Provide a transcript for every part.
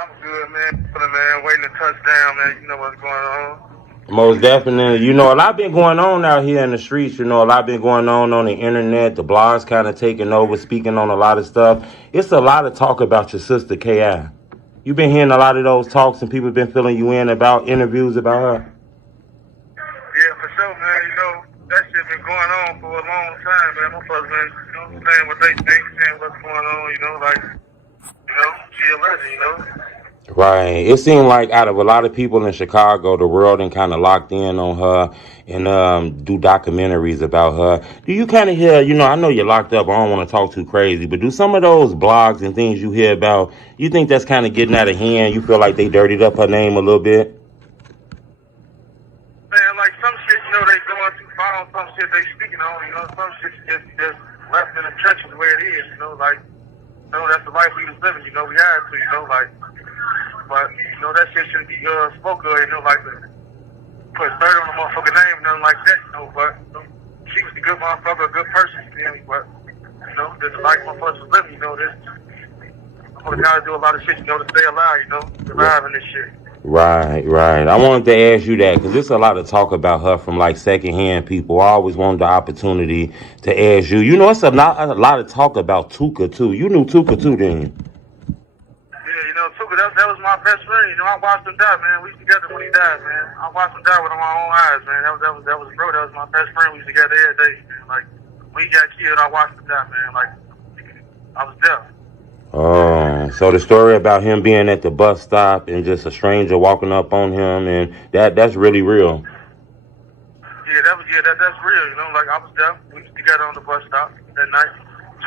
I'm good, man. Man, waiting to touch down, man. You know what's going on. Most definitely. You know, a lot been going on out here in the streets. You know, a lot been going on the internet. The blogs kind of taking over, speaking on a lot of stuff. It's a lot of talk about your sister, K.I. You've been hearing a lot of those talks and people been filling you in about interviews about her. Yeah, for sure, man. You know, that shit been going on for a long time, man. My folks been, saying what they think, saying what's going on, she a legend, Right. It seemed like out of a lot of people in Chicago, the world and kind of locked in on her and do documentaries about her. Do you kind of hear, I know you're locked up. I don't want to talk too crazy, but do some of those blogs and things you hear about, you think that's kind of getting out of hand? You feel like they dirtied up her name a little bit? Man, like some shit, they going too far on some shit they speaking on, some shit just left in the trenches the way it is, that's the life we was living, we had to, but, that shit shouldn't be spoke of, to put dirt on the motherfucking name, nothing like that, but she was a good motherfucker, a good person, but, this life motherfuckers was living, this, motherfuckers gotta do a lot of shit, to stay alive, survive in this shit. Right. I wanted to ask you that because there's a lot of talk about her from like secondhand people. I always wanted the opportunity to ask you. It's a lot of talk about Tooka too. You knew Tooka too, didn't you? Yeah, Tooka, that was my best friend. I watched him die, man. We was together when he died, man. I watched him die with my own eyes, man. That was bro. That was my best friend. We was together every day, man. Like when he got killed, I watched him die, man. Like I was there. Oh, so the story about him being at the bus stop and just a stranger walking up on him, and that's really real. Yeah, that's real. Like I was there. We was together on the bus stop that night,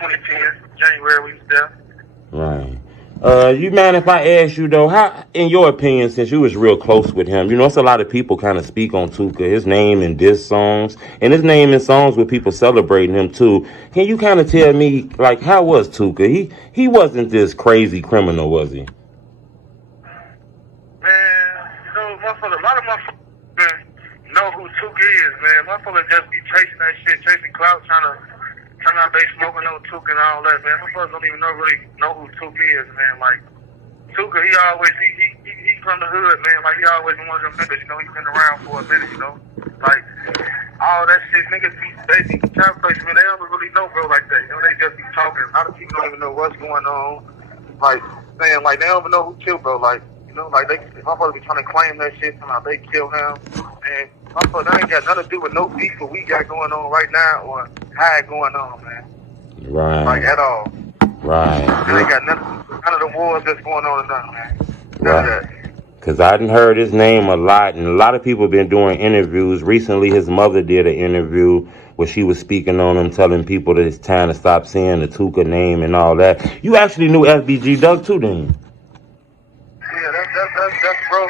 2010, January. We was there. Right. You mind if I ask you though, how, in your opinion, since you was real close with him, it's a lot of people kind of speak on Tooka, his name in diss songs, and his name in songs with people celebrating him too. Can you kind of tell me, like, how was Tooka? He wasn't this crazy criminal, was he? Man, motherfuckers, a lot of motherfuckers know who Tooka is, man. Motherfuckers just be chasing that shit, chasing clout, trying out they smoking no Tooka and all that, man. Motherfuckers don't even really know who Tooka is, man. Like, Tooka, he from the hood, man. Like, he always been one of them niggas, he's been around for a minute, Like, all that shit, niggas they be trap place, man. They don't really know, bro, like that. They just be talking. A lot of people don't even know what's going on. Like, saying, like, they don't even know who killed, bro. Like, like, motherfuckers be trying to claim that shit, somehow they kill him. And motherfuckers, that ain't got nothing to do with no beef that we got going on right now or how it going on, man. Right. Like, at all. Right. It ain't got none of the wars that's going on or nothing, man. Right. Because I done heard his name a lot, and a lot of people been doing interviews. Recently, his mother did an interview where she was speaking on him, telling people that it's time to stop saying the Tooka name and all that. You actually knew FBGDuck too, didn't you? Yeah, that's bro,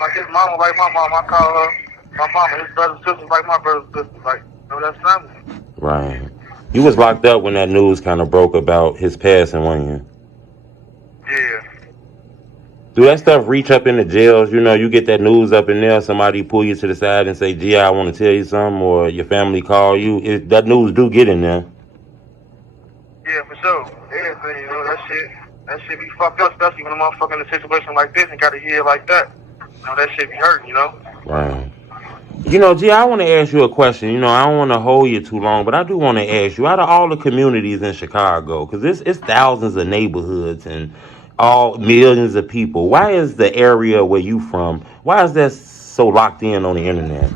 Like his mama, like my mom, I call her my mama. His brothers and sisters, like my brothers and sisters. Like, that's family. Right. You was locked up when that news kind of broke about his passing, weren't you? Yeah. Do that stuff reach up in the jails? You get that news up in there, somebody pull you to the side and say, "Gee, I want to tell you something," or your family call you. That news do get in there. Yeah, for sure. Everything, that shit be fucked up, especially when a motherfucker in a situation like this and got to hear like that. That shit be hurting, Right. G, I want to ask you a question. I don't want to hold you too long, but I do want to ask you, out of all the communities in Chicago, because it's thousands of neighborhoods and all millions of people, why is the area where you from, why is that so locked in on the internet?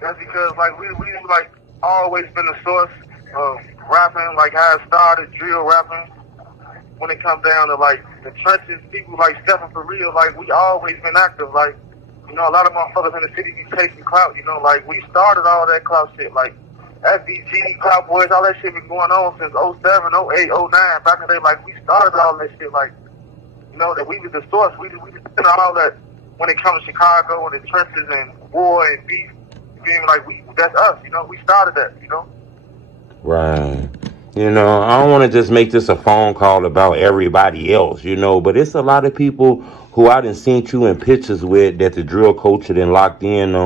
That's because, like, we like, always been the source of rapping, like, how it started, drill rapping. When it comes down to, like, the trenches, people, like, stepping for real, like, we always been active, like, a lot of motherfuckers in the city be chasing clout, like, we started all that clout shit, like, FBG, Clout Boys, all that shit been going on since 07, 08, 09, back in the day, like, we started all that shit, like, that we was the source, we was doing all that when it comes to Chicago and the trenches and war and beef, like, that's us, we started that, Right. I don't want to just make this a phone call about everybody else, but it's a lot of people who I done seen you in pictures with that the drill culture done locked in on.